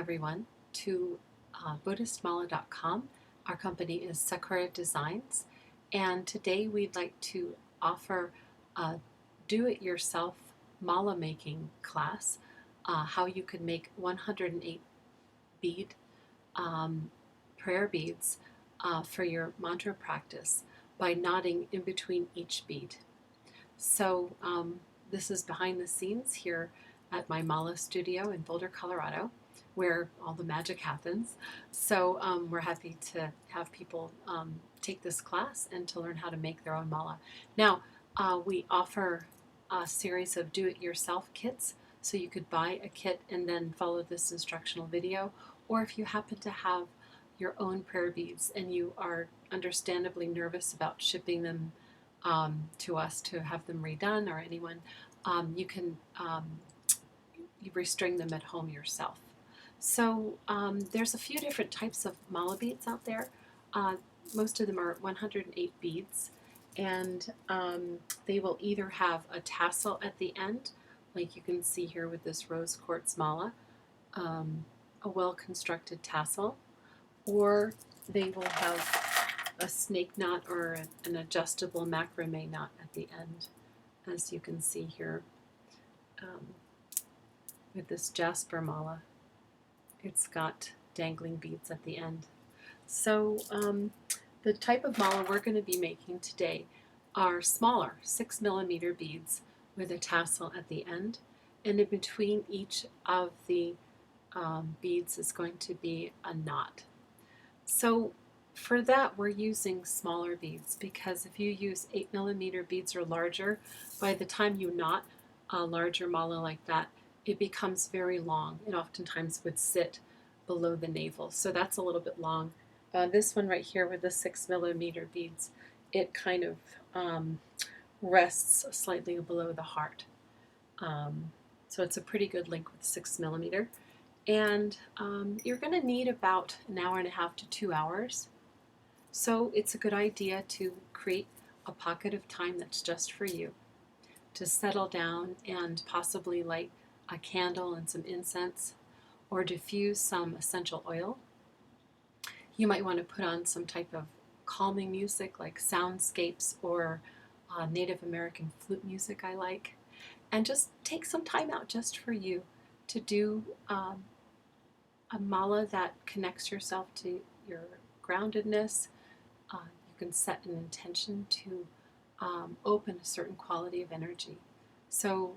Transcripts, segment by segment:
everyone to BuddhistMala.com. Our company is Sakura Designs, and today we'd like to offer a do-it-yourself mala making class, how you can make 108 bead prayer beads for your mantra practice by knotting in between each bead. So this is behind the scenes here at my mala studio in Boulder, Colorado, where all the magic happens. So we're happy to have people take this class and to learn how to make their own mala. Now, we offer a series of do-it-yourself kits, so you could buy a kit and then follow this instructional video, or if you happen to have your own prayer beads and you are understandably nervous about shipping them to us to have them redone, or anyone, you can you restring them at home yourself. So there's a few different types of mala beads out there. Most of them are 108 beads, and they will either have a tassel at the end, like you can see here with this rose quartz mala, a well-constructed tassel, or they will have a snake knot or an adjustable macrame knot at the end, as you can see here with this jasper mala. It's got dangling beads at the end. So the type of mala we're going to be making today are smaller 6mm beads with a tassel at the end, and in between each of the beads is going to be a knot. So for that, we're using smaller beads, because if you use 8mm beads or larger, by the time you knot a larger mala like that, it becomes very long. It oftentimes would sit below the navel, so that's a little bit long. This one right here with the 6mm beads, it kind of rests slightly below the heart. So it's a pretty good length with 6mm. And you're going to need about an hour and a half to 2 hours. So it's a good idea to create a pocket of time that's just for you, to settle down and possibly light a candle and some incense, or diffuse some essential oil. You might want to put on some type of calming music like soundscapes or Native American flute music I like, and just take some time out just for you to do a mala that connects yourself to your groundedness. You can set an intention to open a certain quality of energy. So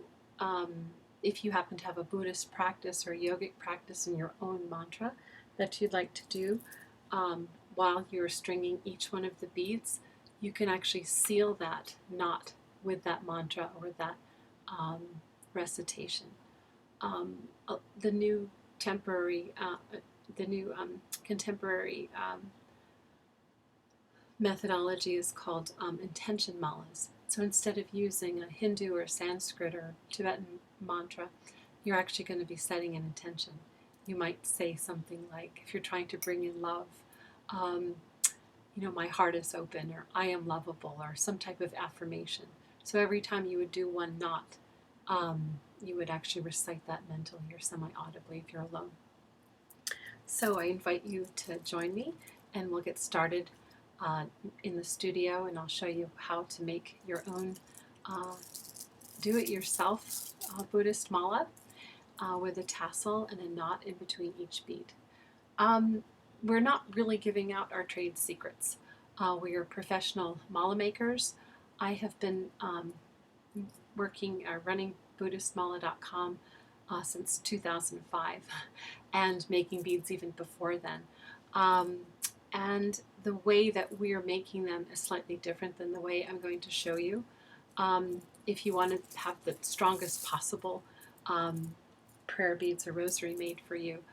if you happen to have a Buddhist practice or yogic practice in your own mantra that you'd like to do, while you're stringing each one of the beads, you can actually seal that knot with that mantra or that recitation. The new contemporary methodology is called intention malas. So instead of using a Hindu or Sanskrit or Tibetan mantra, you're actually going to be setting an intention. You might say something like, if you're trying to bring in love, my heart is open, or I am lovable, or some type of affirmation. So every time you would do one knot, you would actually recite that mentally or semi-audibly if you're alone. So I invite you to join me, and we'll get started in the studio, and I'll show you how to make your own do-it-yourself Buddhist mala with a tassel and a knot in between each bead. We're not really giving out our trade secrets. We are professional mala makers. I have been running BuddhistMala.com since 2005, and making beads even before then. And the way that we are making them is slightly different than the way I'm going to show you. If you want to have the strongest possible prayer beads or rosary made for you,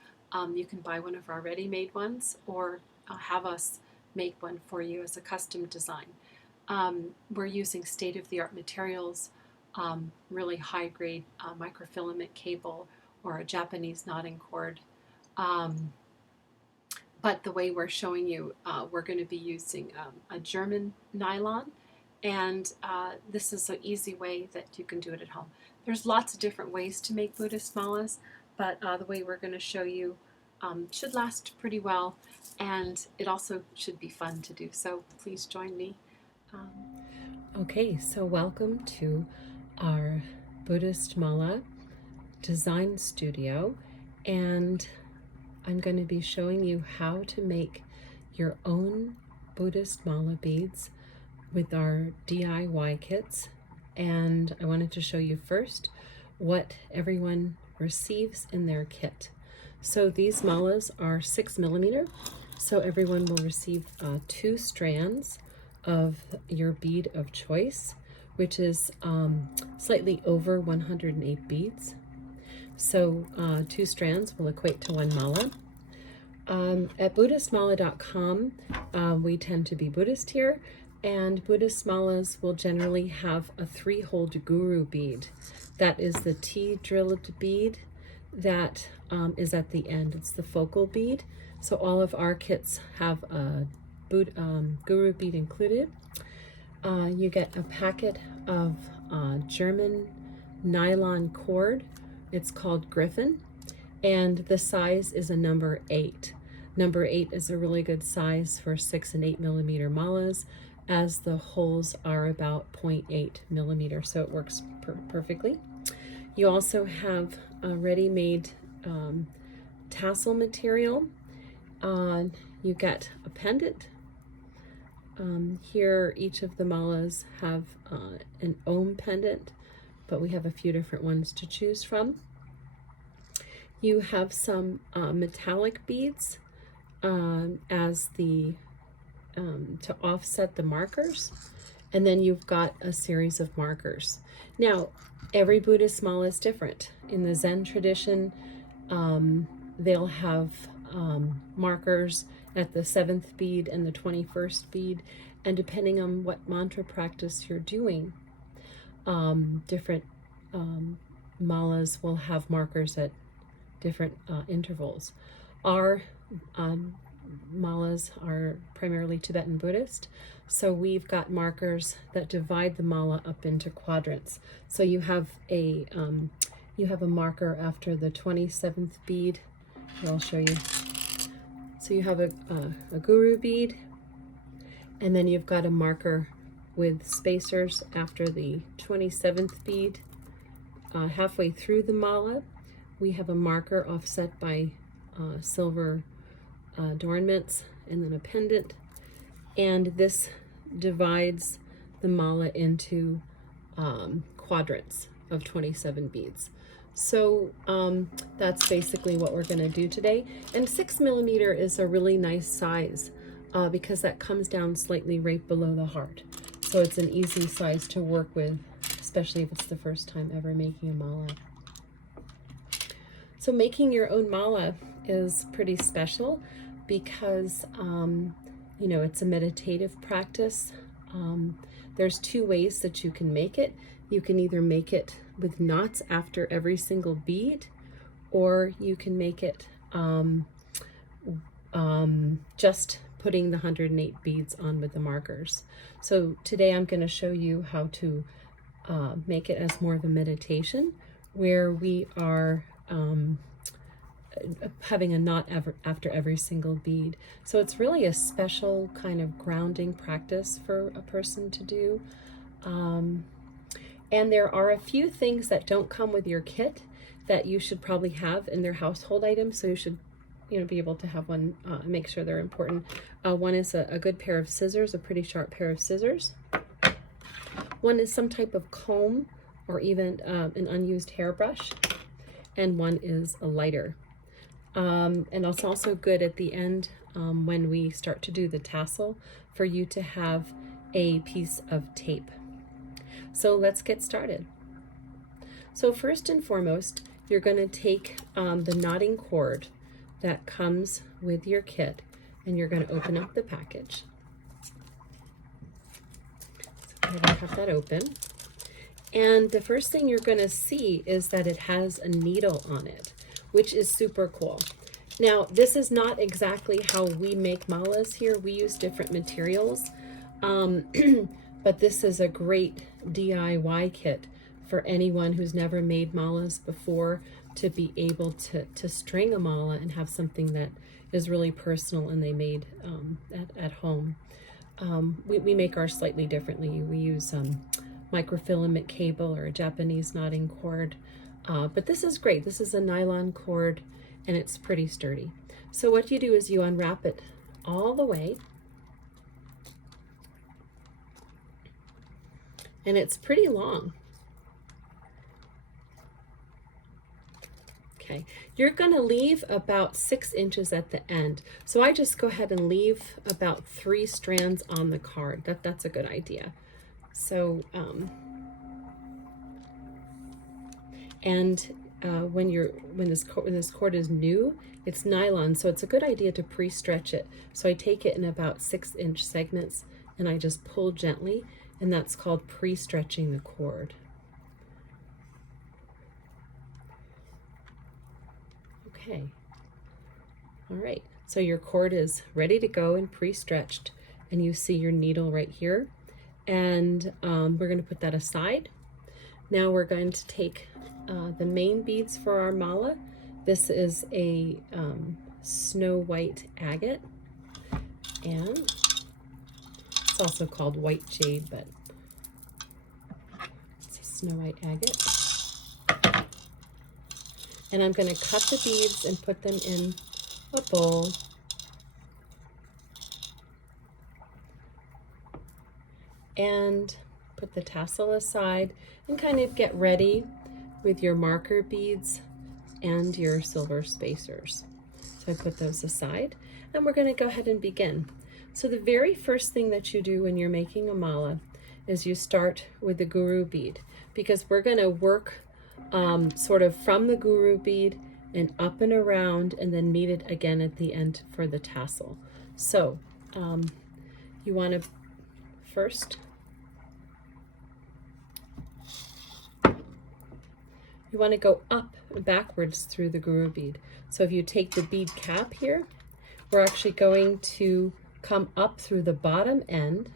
you can buy one of our ready-made ones, or have us make one for you as a custom design. We're using state-of-the-art materials, really high-grade microfilament cable, or a Japanese knotting cord. But the way we're showing you, we're going to be using a German nylon, and this is an easy way that you can do it at home. There's lots of different ways to make Buddhist malas, but the way we're going to show you should last pretty well, and it also should be fun to do. So please join me. Okay, so welcome to our Buddhist Mala design studio, and I'm going to be showing you how to make your own Buddhist mala beads with our DIY kits. And I wanted to show you first what everyone receives in their kit. So these malas are 6 millimeter, so everyone will receive 2 strands of your bead of choice, which is slightly over 108 beads. So 2 strands will equate to 1 mala. At BuddhistMala.com, we tend to be Buddhist here, and Buddhist malas will generally have a 3-hole guru bead. That is the T-drilled bead that is at the end. It's the focal bead. So all of our kits have a guru bead included. You get a packet of German nylon cord. It's called Griffin, and the size is a number 8. Number 8 is a really good size for 6 and 8 millimeter malas, as the holes are about 0.8 millimeter, so it works perfectly. You also have a ready-made tassel material. You get a pendant. Here, each of the malas have an Om pendant, but we have a few different ones to choose from. You have some metallic beads as the to offset the markers, and then you've got a series of markers. Now, every Buddhist mala is different. In the Zen tradition, they'll have markers at the 7th bead and the 21st bead, and depending on what mantra practice you're doing, different malas will have markers at different intervals. Our malas are primarily Tibetan Buddhist, so we've got markers that divide the mala up into quadrants. So you have a marker after the 27th bead. Here, I'll show you. So you have a guru bead, and then you've got a marker with spacers after the 27th bead. Halfway through the mala, we have a marker offset by silver adornments, and then a pendant, and this divides the mala into quadrants of 27 beads. So that's basically what we're going to do today. And 6 millimeter is a really nice size because that comes down slightly right below the heart. So it's an easy size to work with, especially if it's the first time ever making a mala. So making your own mala is pretty special because, you know, it's a meditative practice. There's 2 ways that you can make it. You can either make it with knots after every single bead, or you can make it just putting the 108 beads on with the markers. So today I'm going to show you how to make it as more of a meditation, where we are having a knot after every single bead. So it's really a special kind of grounding practice for a person to do. And there are a few things that don't come with your kit that you should probably have in their household items. So you should, you know, be able to have one, make sure they're important. One is a good pair of scissors, a pretty sharp pair of scissors. One is some type of comb or even an unused hairbrush. And one is a lighter. And it's also good at the end when we start to do the tassel for you to have a piece of tape. So let's get started. So first and foremost, you're going to take the knotting cord that comes with your kit, and you're going to open up the package. So I'm going to have that open. And the first thing you're going to see is that it has a needle on it, which is super cool. Now, this is not exactly how we make malas here. We use different materials, but this is a great DIY kit for anyone who's never made malas before to be able to string a mala and have something that is really personal and they made at home. We make ours slightly differently. We use microfilament cable or a Japanese knotting cord. But this is great. This is a nylon cord and it's pretty sturdy. So what you do is you unwrap it all the way. And it's pretty long. Okay, you're going to leave about 6 inches at the end. So I just go ahead and leave about 3 strands on the card. That's a good idea. So, when this cord is new, it's nylon, so it's a good idea to pre-stretch it. So I take it in about 6-inch segments and I just pull gently, and that's called pre-stretching the cord. Okay. All right. So your cord is ready to go and pre-stretched, and you see your needle right here. And we're going to put that aside. Now we're going to take the main beads for our mala. This is a snow white agate, and it's also called white jade, but it's a snow white agate. And I'm going to cut the beads and put them in a bowl. And put the tassel aside and kind of get ready with your marker beads and your silver spacers. So I put those aside and we're going to go ahead and begin. So the very first thing that you do when you're making a mala is you start with the guru bead, because we're going to work sort of from the guru bead and up and around and then meet it again at the end for the tassel. So you want to first go up and backwards through the guru bead. So if you take the bead cap here, we're actually going to come up through the bottom end,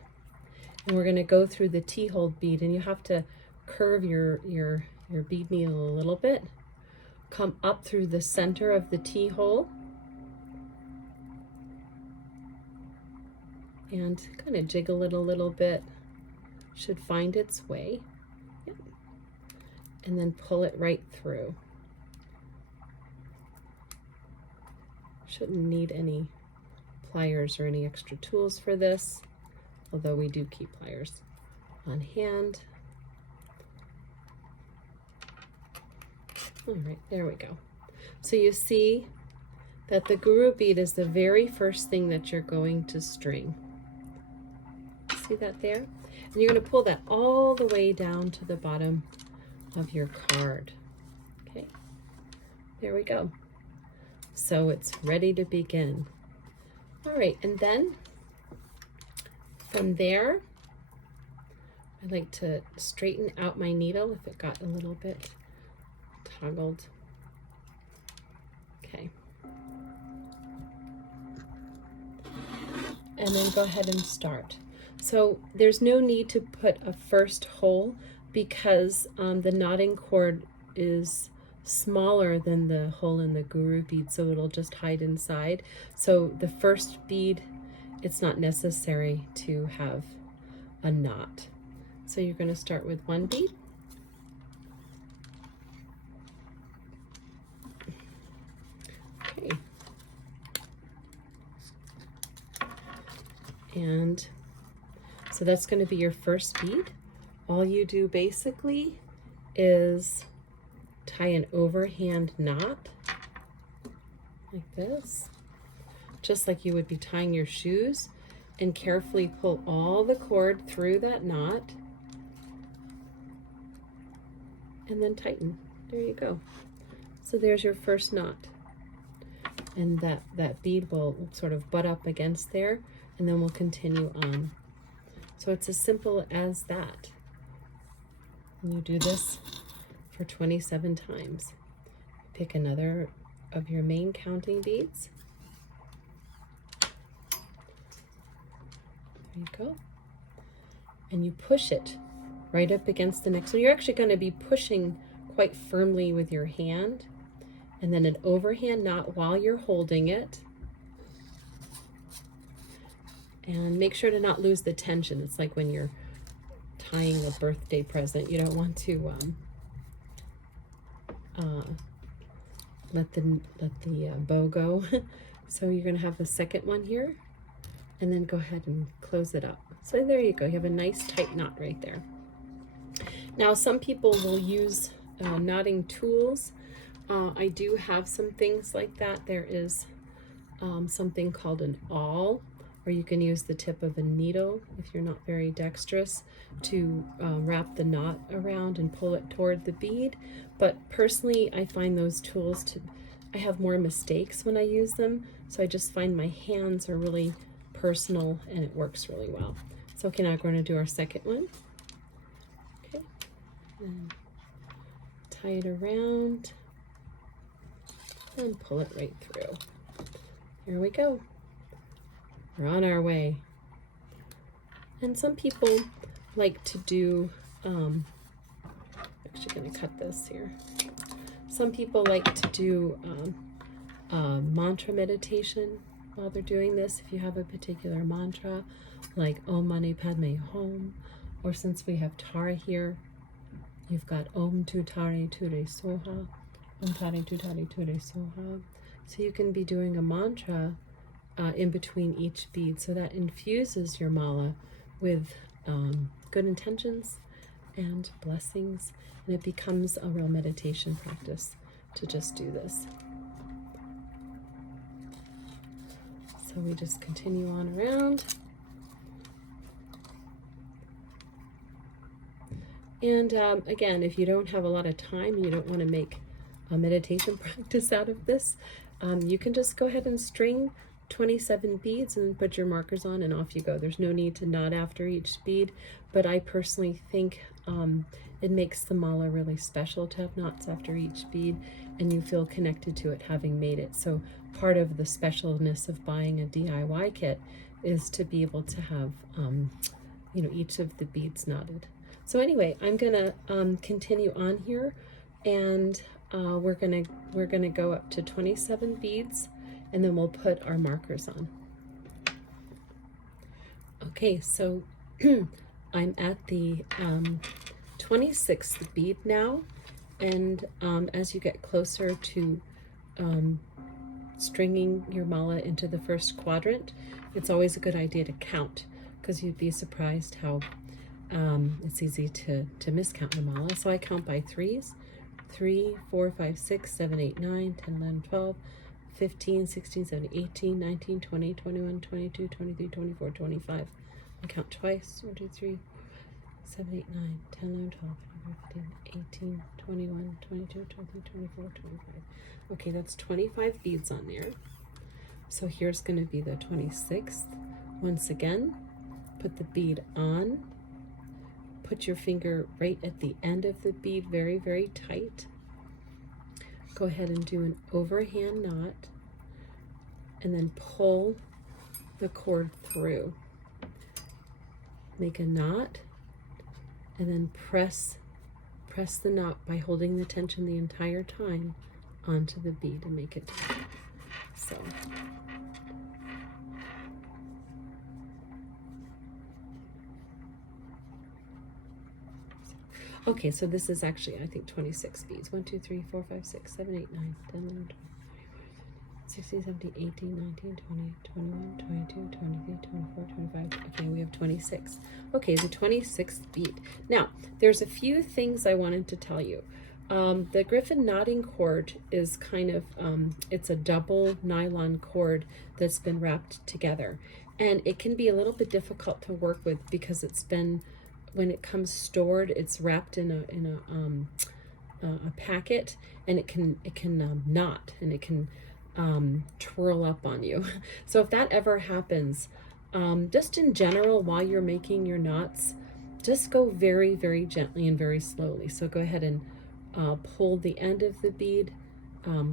and we're going to go through the T-hold bead, and you have to curve your bead needle a little bit. Come up through the center of the T-hole and kind of jiggle it a little bit. Should find its way. Yep. And then pull it right through. Shouldn't need any pliers or any extra tools for this, although we do keep pliers on hand. All right, there we go. So you see that the guru bead is the very first thing that you're going to string. See that there? And you're going to pull that all the way down to the bottom of your card. Okay, there we go. So it's ready to begin. All right, and then from there, I like to straighten out my needle if it got a little bit toggled. Okay. And then go ahead and start. So there's no need to put a first hole because the knotting cord is smaller than the hole in the guru bead, so it'll just hide inside. So the first bead, it's not necessary to have a knot. So you're going to start with one bead. Okay. And so that's going to be your first bead. All you do basically is tie an overhand knot like this, just like you would be tying your shoes, and carefully pull all the cord through that knot and then tighten. There you go. So there's your first knot, and that bead will sort of butt up against there, and then we'll continue on. So it's as simple as that. And you do this for 27 times. Pick another of your main counting beads. There you go. And you push it right up against the next one. You're actually going to be pushing quite firmly with your hand. and then an overhand knot while you're holding it. And make sure to not lose the tension. It's like when you're tying a birthday present. You don't want to let the bow go. So you're going to have the second one here, and then go ahead and close it up. So there you go. You have a nice tight knot right there. Now some people will use knotting tools. I do have some things like that. There is something called an awl, or you can use the tip of a needle if you're not very dexterous to wrap the knot around and pull it toward the bead. But personally, I find those tools I have more mistakes when I use them, so I just find my hands are really personal and it works really well. So okay, now we're going to do our second one. Okay, and tie it around and pull it right through. Here we go. We're on our way. And some people like to do, actually going to cut this here. Some people like to do mantra meditation while they're doing this. If you have a particular mantra, like Om Mani Padme Hum, or since we have Tara here, you've got Om Tutare Ture Soha, Om Tare Tutare Ture Soha. So you can be doing a mantra in between each bead, so that infuses your mala with good intentions and blessings, and it becomes a real meditation practice to just do this. So we just continue on around. And again, if you don't have a lot of time and you don't want to make a meditation practice out of this, you can just go ahead and string 27 beads and put your markers on and off you go. There's no need to knot after each bead, but I personally think it makes the mala really special to have knots after each bead, and you feel connected to it having made it. So part of the specialness of buying a DIY kit is to be able to have each of the beads knotted. So anyway, I'm gonna continue on here, and we're gonna go up to 27 beads, and then we'll put our markers on. Okay, so I'm at the 26th bead now, and as you get closer to stringing your mala into the first quadrant, it's always a good idea to count, because you'd be surprised how it's easy to miscount your mala. So I count by threes: 3, 4, 5, 6, 7, 8, 9, 10, 11, 12, 15, 16, 17, 18, 19, 20, 21, 22, 23, 24, 25. I count twice. 1, 2, 3, 7, 8, 9, 10, 11, 12, 15, 18, 21, 22, 23, 24, 25. Okay, that's 25 beads on there. So here's going to be the 26th. Once again, put the bead on. Put your finger right at the end of the bead, very, very tight. Go ahead and do an overhand knot, and then pull the cord through. Make a knot, and then press the knot by holding the tension the entire time onto the bead and make it tight. So. Okay, so this is actually, I think, 26 beads. 1, 2, 3, 4, 5, 6, 7, 8, 9, 10, 11, 12, 16, 17, 18, 19, 20, 21, 22, 23, 24, 25. Okay, we have 26. Okay, the 26th bead. Now, there's a few things I wanted to tell you. The Griffin knotting cord is kind of, it's a double nylon cord that's been wrapped together. And it can be a little bit difficult to work with because it's been, when it comes stored, it's wrapped in a packet, and it can knot, and it can twirl up on you. So if that ever happens, just in general, while you're making your knots, just go very, very gently and very slowly. So go ahead and pull the end of the bead,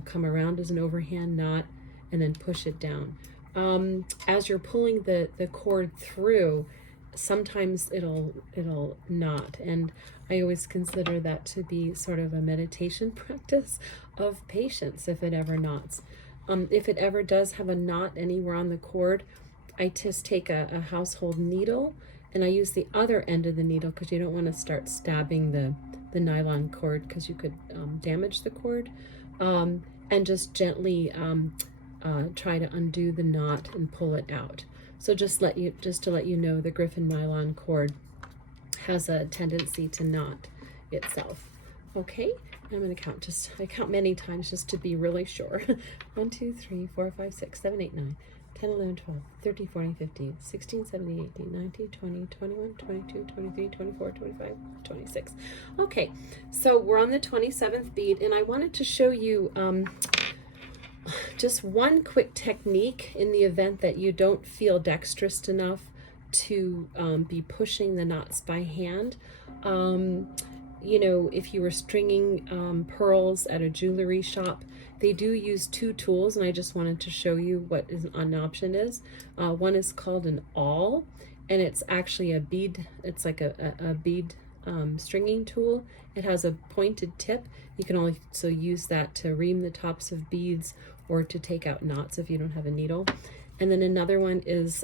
come around as an overhand knot, and then push it down. As you're pulling the cord through, sometimes it'll knot, and I always consider that to be sort of a meditation practice of patience if it ever knots. If it ever does have a knot anywhere on the cord, I just take a household needle, and I use the other end of the needle, because you don't want to start stabbing the nylon cord, because you could damage the cord, and just gently try to undo the knot and pull it out. So just to let you know, the Griffin nylon cord has a tendency to knot itself. Okay, I'm going to count. I count many times just to be really sure. 1, 2, 3, 4, 5, 6, 7, 8, 9, 10, 11, 12, 13, 14, 15, 16, 17, 18, 19, 20, 21, 22, 23, 24, 25, 26. Okay, so we're on the 27th bead, and I wanted to show you just one quick technique in the event that you don't feel dexterous enough to be pushing the knots by hand. You know, if you were stringing pearls at a jewelry shop, they do use two tools, and I just wanted to show you what an option is. One is called an awl, and it's actually a bead. It's like a bead stringing tool. It has a pointed tip. You can also use that to ream the tops of beads or to take out knots if you don't have a needle. And then another one is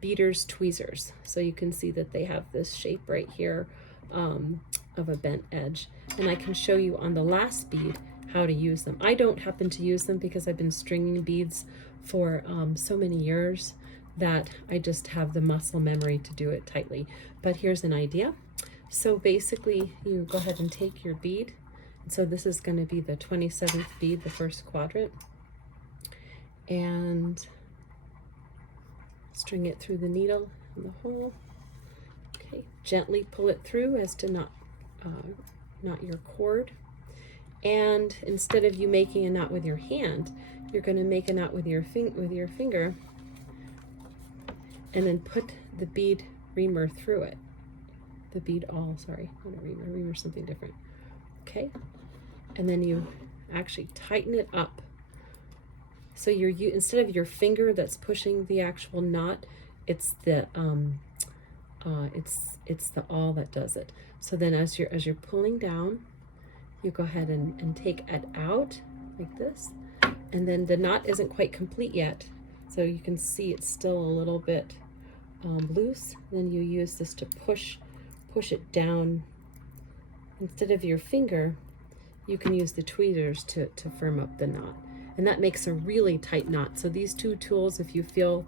beater's tweezers. So you can see that they have this shape right here of a bent edge. And I can show you on the last bead how to use them. I don't happen to use them because I've been stringing beads for so many years that I just have the muscle memory to do it tightly. But here's an idea. So basically, you go ahead and take your bead. So this is going to be the 27th bead, the first quadrant, and string it through the needle in the hole. Okay, gently pull it through as to not your cord. And instead of you making a knot with your hand, you're going to make a knot with your finger, and then put the bead reamer through it. The bead awl, sorry, not a reamer. Reamer's something different. Okay, and then you actually tighten it up. So instead of your finger that's pushing the actual knot, it's the it's the awl that does it. So then as you're pulling down, you go ahead and take it out like this, and then the knot isn't quite complete yet, so you can see it's still a little bit loose. Then you use this to push it down. Instead of your finger, you can use the tweezers to firm up the knot, and that makes a really tight knot. So these two tools, if you feel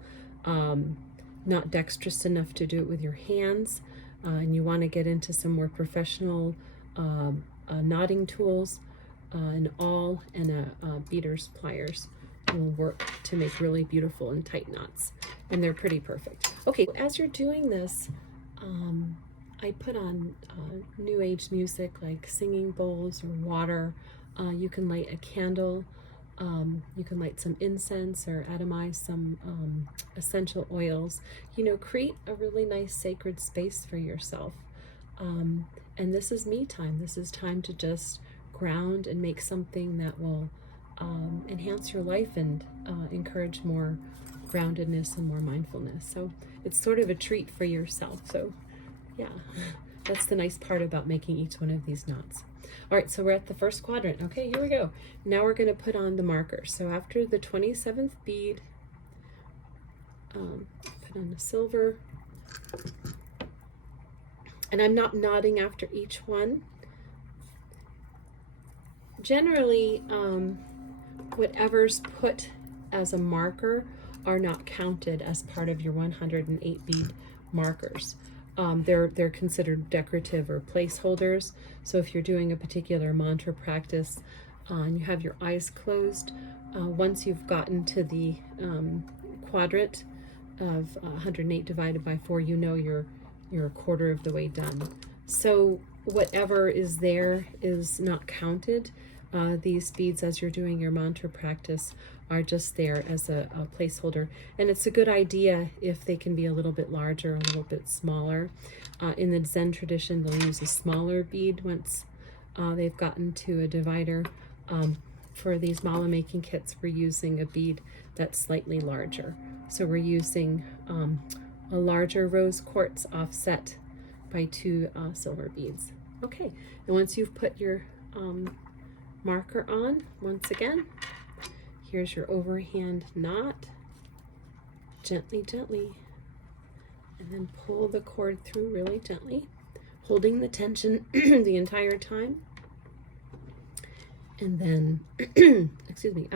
not dexterous enough to do it with your hands, and you want to get into some more professional knotting tools, an awl and a beater's pliers will work to make really beautiful and tight knots, and they're pretty perfect. Okay, as you're doing this, I put on new age music like singing bowls or water. You can light a candle. You can light some incense or atomize some essential oils. You know, create a really nice sacred space for yourself. And this is me time. This is time to just ground and make something that will enhance your life and encourage more groundedness and more mindfulness. So it's sort of a treat for yourself. So yeah, that's the nice part about making each one of these knots. All right, so we're at the first quadrant. Okay, here we go. Now we're going to put on the marker. So after the 27th bead, put on the silver. And I'm not knotting after each one. Generally, whatever's put as a marker are not counted as part of your 108 bead markers. They're considered decorative or placeholders. So if you're doing a particular mantra practice and you have your eyes closed, once you've gotten to the quadrant of 108 divided by 4, you know you're a quarter of the way done. So whatever is there is not counted. These beads, as you're doing your mantra practice, are just there as a placeholder. And it's a good idea if they can be a little bit larger, a little bit smaller. In the Zen tradition, they'll use a smaller bead once they've gotten to a divider. For these mala making kits, we're using a bead that's slightly larger. So we're using a larger rose quartz offset by 2 silver beads. Okay, and once you've put your marker on, once again, here's your overhand knot. Gently, gently, and then pull the cord through really gently, holding the tension the entire time. And then, excuse me,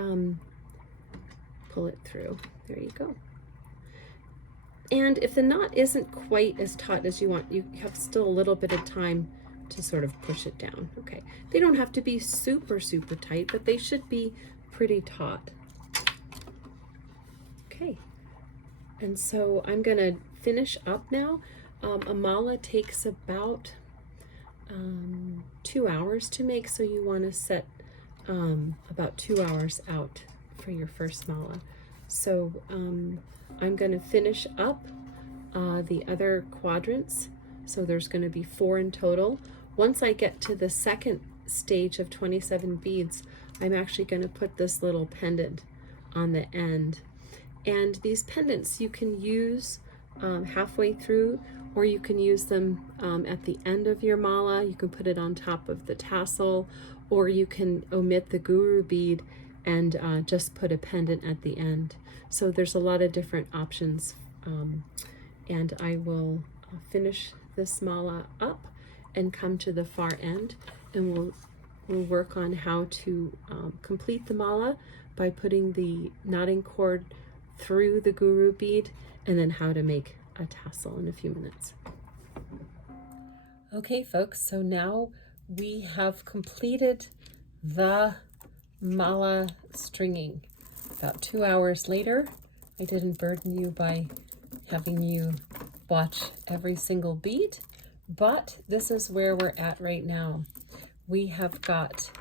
pull it through. There you go. And if the knot isn't quite as taut as you want, you have still a little bit of time to sort of push it down. Okay, they don't have to be super, super tight, but they should be pretty taut. Okay, and so I'm gonna finish up now. A mala takes about 2 hours to make, so you want to set about 2 hours out for your first mala. So I'm going to finish up the other quadrants. So there's going to be 4 in total. Once I get to the second stage of 27 beads, I'm actually going to put this little pendant on the end. And these pendants you can use halfway through, or you can use them at the end of your mala. You can put it on top of the tassel, or you can omit the guru bead and just put a pendant at the end. So there's a lot of different options, and I will finish this mala up and come to the far end, and we'll work on how to complete the mala by putting the knotting cord through the guru bead, and then how to make a tassel in a few minutes. Okay folks, so now we have completed the mala stringing. About 2 hours later, I didn't burden you by having you watch every single bead, but this is where we're at right now. We have got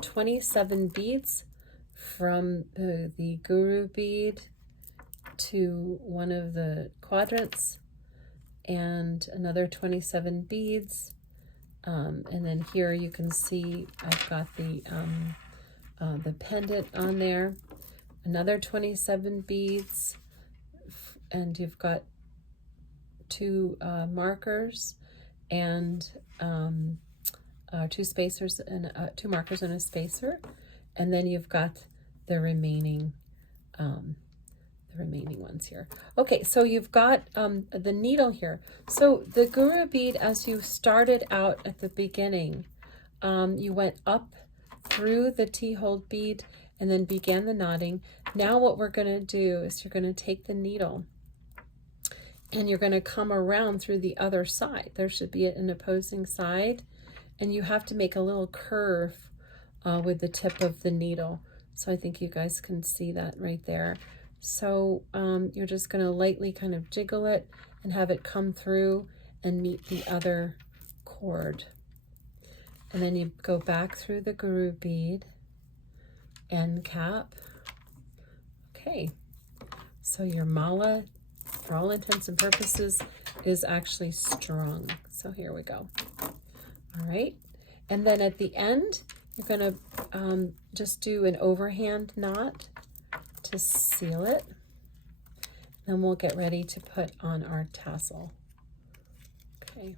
27 beads from the guru bead to one of the quadrants, and another 27 beads, and then here you can see I've got the pendant on there, another 27 beads, and you've got 2 markers and 2 spacers and 2 markers and a spacer, and then you've got the remaining ones here. Okay, so you've got the needle here. So the guru bead, as you started out at the beginning, you went up through the T-hold bead and then began the knotting. Now what we're going to do is you're going to take the needle and you're going to come around through the other side. There should be an opposing side, and you have to make a little curve with the tip of the needle. So I think you guys can see that right there. So you're just going to lightly kind of jiggle it and have it come through and meet the other cord. And then you go back through the guru bead, end cap. Okay, so your mala, for all intents and purposes, is actually strung. So here we go. All right, and then at the end, you're going to just do an overhand knot to seal it. Then we'll get ready to put on our tassel. Okay,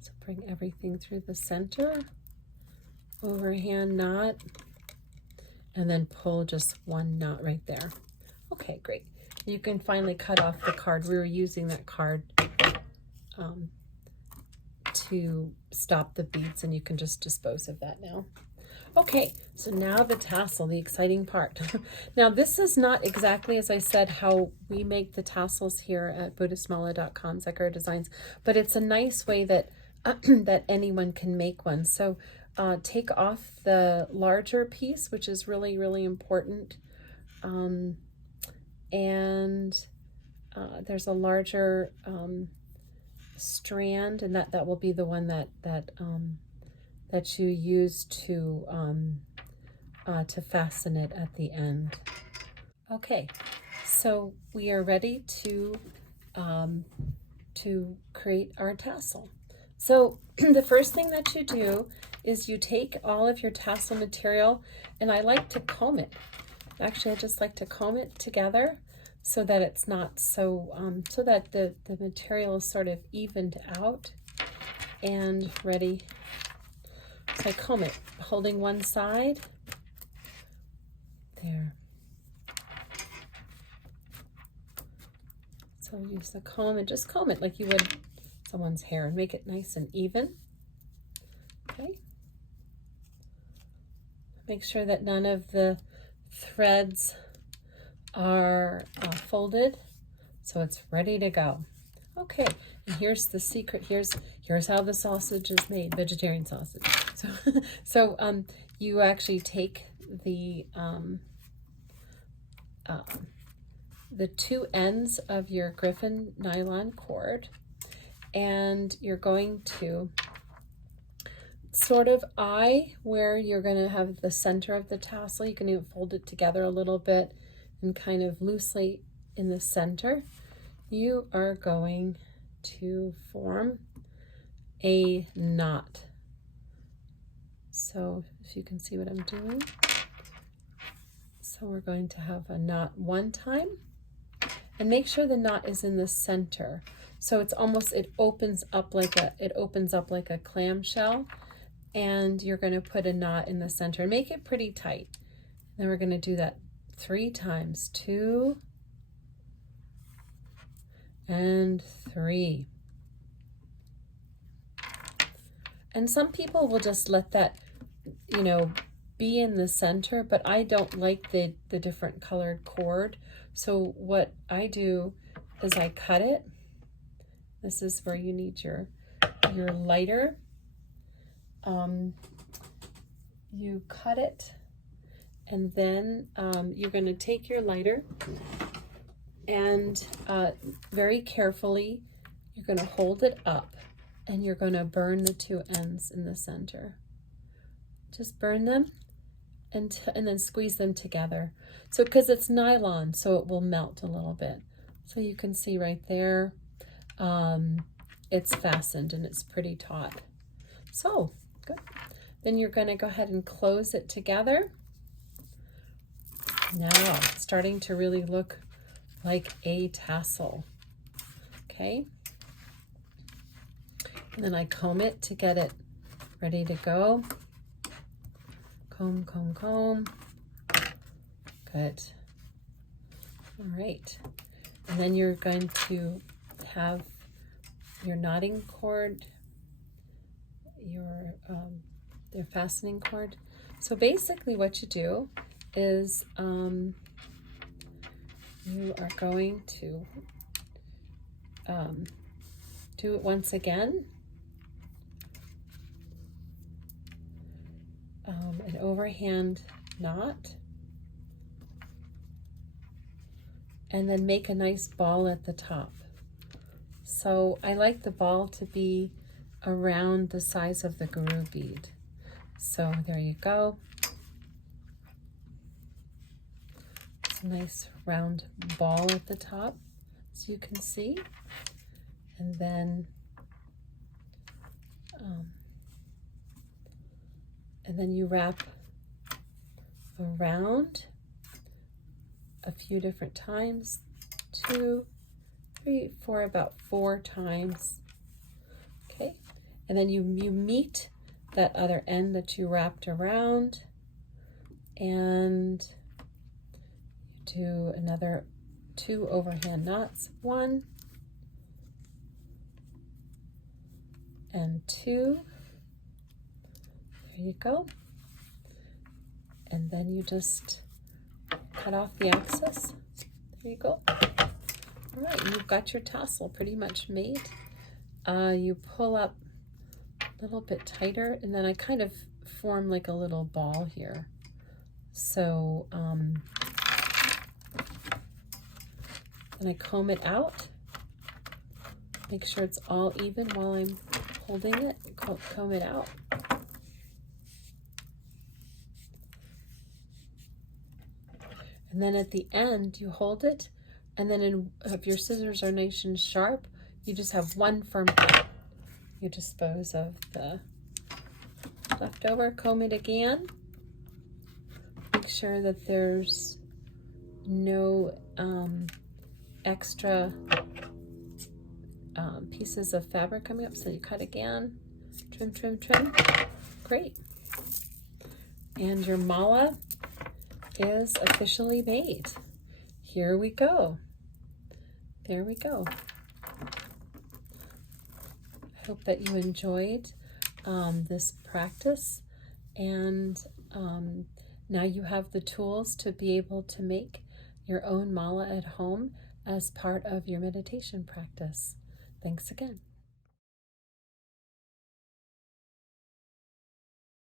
so bring everything through the center, overhand knot, and then pull just 1 knot right there. Okay, great. You can finally cut off the card. We were using that card to stop the beads, and you can just dispose of that now. Okay, so now the tassel, the exciting part. Now this is not exactly, as I said, how we make the tassels here at BuddhistMala.com, Sakura Designs, but it's a nice way that that anyone can make one. So take off the larger piece, which is really, really important. And there's a larger strand, and that will be the one that you use to fasten it at the end. Okay, so we are ready to create our tassel. So the first thing that you do is you take all of your tassel material, and I like to comb it. Actually, I just like to comb it together so that it's not so, so that the material is sort of evened out and ready. So I comb it, holding one side, there. So use the comb and just comb it like you would someone's hair and make it nice and even. Okay. Make sure that none of the threads are folded, so it's ready to go. Okay, and here's the secret. Here's how the sausage is made, vegetarian sausage. So you actually take the two ends of your Griffin nylon cord, and you're going to sort of eye where you're going to have the center of the tassel. You can even fold it together a little bit and kind of loosely in the center. You are going to form a knot. So if you can see what I'm doing. So we're going to have a knot one time, and make sure the knot is in the center. So it's almost, it opens up like a clamshell. And you're going to put a knot in the center and make it pretty tight. Then we're going to do that 3 times. 2 and 3. And some people will just let that, be in the center, but I don't like the different colored cord. So what I do is I cut it. This is where you need your lighter. You cut it, and then you're going to take your lighter and very carefully you're going to hold it up, and you're going to burn the 2 ends in the center. Just burn them and then squeeze them together. So because it's nylon, so it will melt a little bit. So you can see right there, it's fastened and it's pretty taut. So good. Then you're going to go ahead and close it together. Now it's starting to really look like a tassel. Okay. And then I comb it to get it ready to go. Comb, comb, comb. Good. All right. And then you're going to have your knotting cord, your fastening cord. So basically what you do is you are going to do it once again. An overhand knot, and then make a nice ball at the top. So I like the ball to be around the size of the guru bead. So there you go. It's a nice round ball at the top, as you can see. And then you wrap around a few different times, 2, 3, 4, about 4 times. Okay, and then you meet that other end that you wrapped around, and you do another 2 overhand knots, 1 and 2. There you go. And then you just cut off the excess. There you go. All right, you've got your tassel pretty much made. You pull up a little bit tighter, and then I kind of form like a little ball here. So then I comb it out. Make sure it's all even while I'm holding it. Comb it out. And then at the end, you hold it, and then if your scissors are nice and sharp, you just have one firm cut. You dispose of the leftover, comb it again. Make sure that there's no extra pieces of fabric coming up, so you cut again, trim, trim, trim. Great. And your mala is officially made. Here we go. There we go. I hope that you enjoyed this practice, and now you have the tools to be able to make your own mala at home as part of your meditation practice. Thanks again.